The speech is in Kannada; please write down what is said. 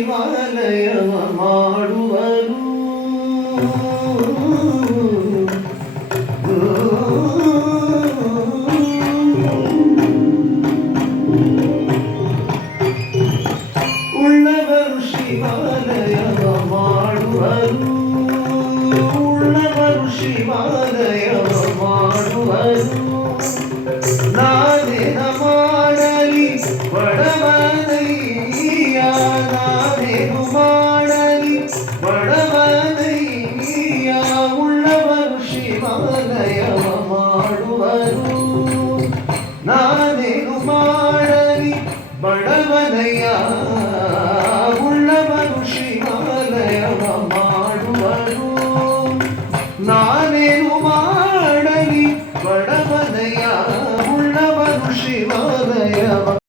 ಶಿವಾಲಯವ ಮಾಡುವರು. ಉಳ್ಳವರು ಶಿವಾಲಯವ ಮಾಡುವರು. ಉಳ್ಳವರು ಶಿವಾಲಯವ ಮಾಡುವರು. ನಾನೇನ ಮಾಡಲಿ ಬಡವನಯ್ಯ, ನಾನೇನು ಮಾಡಲಿ ಬಡವನಯ್ಯ. ಉಳ್ಳವರು ಶಿವಾಲಯವ ಮಾಡುವರು. ನಾನೇನು ಮಾಡಲಿ ಬಡವನಯ್ಯ, ಉಳ್ಳವರು ಶಿವಾಲಯವ ಮಾಡುವರು. ನಾನೇನು ಮಾಡಲಿ ಬಡವನಯ್ಯ, ಉಳ್ಳವರು ಶಿವಾಲಯವ